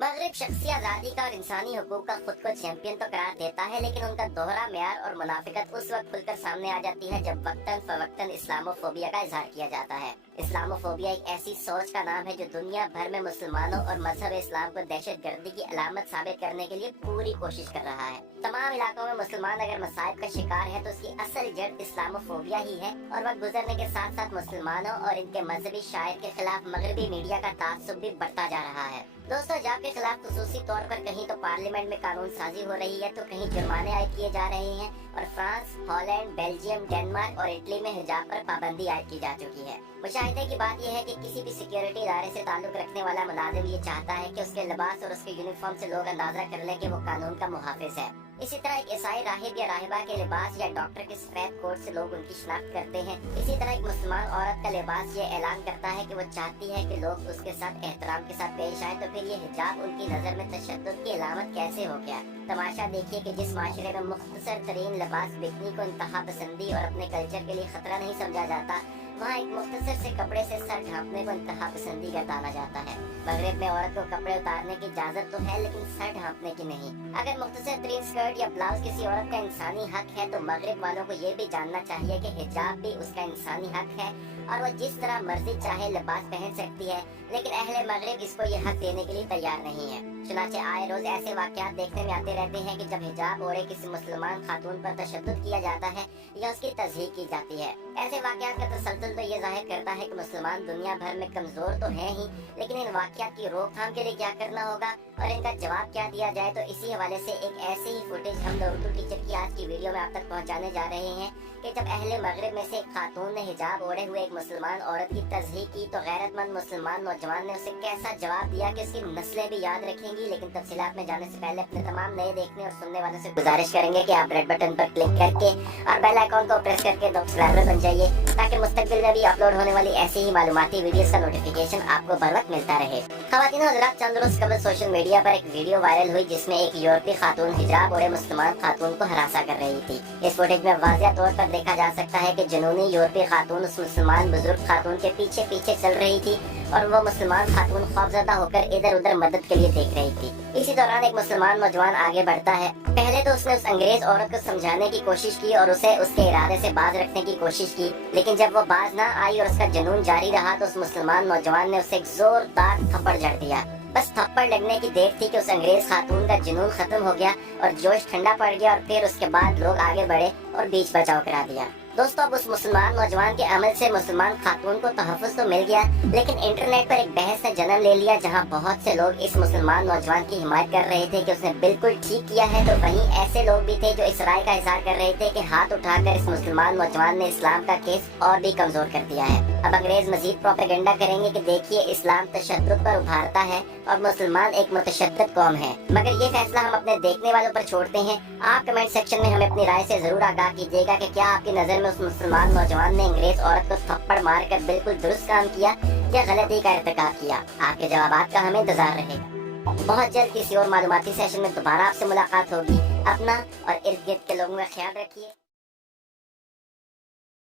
मगरिब शख्सी आज़ादी का और इंसानी हुकूक का खुद को चैंपियन तो करार देता है, लेकिन उनका दोहरा म्यार और मुनाफिकत उस वक्त खुलकर सामने आ जाती है जब वक्तन फवक्तन इस्लामोफोबिया का इजहार किया जाता है। इस्लामोफोबिया एक ऐसी सोच का नाम है जो दुनिया भर में मुसलमानों और मजहब इस्लाम को दहशतगर्दी की अलामत साबित करने के लिए पूरी कोशिश कर रहा है। तमाम इलाकों में मुसलमान अगर मसाइब का शिकार है तो उसकी असल जड़ इस्लामोफोबिया ही है, और वक्त गुजरने के साथ साथ मुसलमानों और इनके मजहबी शायर के खिलाफ मगरबी मीडिया का तासुब भी बढ़ता जा रहा है। दोस्तों, हिजाब के खिलाफ खुसूसी तौर पर कहीं तो पार्लियामेंट में कानून साजी हो रही है तो कहीं जुर्माने आयद किए जा रहे हैं, और फ्रांस, हॉलैंड, बेल्जियम, डेनमार्क और इटली में हिजाब पर पाबंदी आयद की जा चुकी है। मुशाहिदे की बात यह है कि किसी भी सिक्योरिटी इदारे से ताल्लुक रखने वाला मुलाजिम ये चाहता है कि उसके लिबास और उसके यूनिफॉर्म से लोग अंदाजा कर लें कि वो कानून का मुहाफिज है। इसी तरह एक ईसाई राहिब या राहिबा के लिबास या डॉक्टर के सफेद कोट से लोग उनकी शनाख्त करते हैं। इसी तरह एक मुसलमान औरत का लिबास ये ऐलान करता है कि वो चाहती है कि लोग उसके साथ एहतराम के साथ पेश आए, तो फिर ये हिजाब उनकी नजर में तशद्दुद की अलामत कैसे हो गया। तमाशा देखिए कि जिस माशरे में मुख्तसर तरीन लिबास बिकनी को इंतहा पसंदी और अपने कल्चर के लिए खतरा नहीं समझा जाता, वहाँ एक मुख्तसर से कपड़े से सर ढांपने को इंतहा पसंदी का ताना जाता है। मगरिब में औरत को कपड़े उतारने की इजाजत तो है, लेकिन सर ढांपने की नहीं। अगर मुख्तसर तरीन स्कर्ट या ब्लाउज किसी औरत का इंसानी हक है तो मगरिब वालों को ये भी जानना चाहिए कि हिजाब भी उसका इंसानी हक है और वो जिस तरह मर्जी चाहे लिबास पहन सकती है, लेकिन अहले मगरिब इसको ये हक देने के लिए तैयार नहीं है। चुनाचे आए रोज ऐसे वाकयात देखने में आते रहते हैं कि जब हिजाब ओढ़े किसी मुसलमान खातून पर तशद्दुद किया जाता है या उसकी तज़हीक की जाती है। ऐसे वाकयात का तसलसल तो ये जाहिर करता है कि मुसलमान दुनिया भर में कमजोर तो है ही, लेकिन इन वाकयात की रोकथाम के लिए क्या करना होगा और इनका जवाब क्या दिया जाए, तो इसी हवाले से एक ऐसे ही फुटेज हम द उर्दू टीचर की आज की वीडियो में आप तक पहुंचाने जा रहे हैं कि जब अहले मगरिब में से एक खातून ने हिजाब ओढ़े हुए एक मुसलमान औरत की तज़हीक की तो गैरतमंद मुसलमान नौजवान ने उसे कैसा जवाब दिया कि उसकी नस्लें भी याद रखेंगी। लेकिन तफसीलात में जाने से पहले अपने तमाम नए देखने और सुनने वालों से गुजारिश करेंगे कि आप रेड बटन पर क्लिक करके और बेल आइकॉन को प्रेस करके सब्सक्राइबर बन जाइए, ताकि मुस्तकबिल में भी अपलोड होने वाली ऐसी ही मालूमाती वीडियोस का नोटिफिकेशन आपको बर वक्त मिलता रहे। ख़वातीन और हज़रात, चंद रोज कबल सोशल मीडिया पर एक वीडियो वायरल हुई जिसमें एक यूरोपीय खातून हिजाब ओढ़े मुसलमान खातून को हरासा कर रही थी। इस फुटेज में वाज़िया तौर पर देखा जा सकता है कि जुनूनी यूरोपीय खातून उस मुसलमान बुजुर्ग खातून के पीछे पीछे चल रही थी और वो मुसलमान खातून खौफजदा होकर इधर उधर मदद के लिए देख रही थी। इसी दौरान एक मुसलमान नौजवान आगे बढ़ता है। पहले तो उसने उस अंग्रेज औरत को समझाने की कोशिश की और उसे उसके इरादे से बाज रखने की कोशिश की, लेकिन जब वो बाज ना आई और उसका जुनून जारी रहा तो उस मुसलमान नौजवान ने उसे एक जोरदार थप्पड़ जड़ दिया। बस थप्पड़ लगने की देर थी कि उस अंग्रेज खातून का जुनून खत्म हो गया और जोश ठंडा पड़ गया, और फिर उसके बाद लोग आगे बढ़े और बीच बचाव करा दिया। दोस्तों, अब उस मुसलमान नौजवान के अमल से मुसलमान खातून को तहफ़्फ़ुज़ तो मिल गया, लेकिन इंटरनेट पर एक बहस ने जन्म ले लिया जहां बहुत से लोग इस मुसलमान नौजवान की हिमायत कर रहे थे कि उसने बिल्कुल ठीक किया है, तो वहीं ऐसे लोग भी थे जो इस राय का इज़हार कर रहे थे कि हाथ उठाकर इस मुसलमान नौजवान ने इस्लाम का केस और भी कमजोर कर दिया है। अब अंग्रेज मजीद प्रोपेगेंडा करेंगे कि देखिए इस्लाम तशद्दुद पर उभारता है और मुसलमान एक मुतशद्दिद कौम है। मगर ये फैसला हम अपने देखने वालों पर छोड़ते हैं। आप कमेंट सेक्शन में हमें अपनी राय से जरूर आगाह कीजिएगा कि क्या आपकी नजर में उस मुसलमान नौजवान ने अंग्रेज औरत को थप्पड़ मारकर बिल्कुल दुरुस्त काम किया या गलती का इर्तिकाब किया। आपके जवाबात का हमें इंतजार रहेगा। बहुत जल्द किसी और मालूमाती सेशन में दोबारा आपसे मुलाकात होगी। अपना और इर्द गिर्द के लोगों का ख्याल रखिए।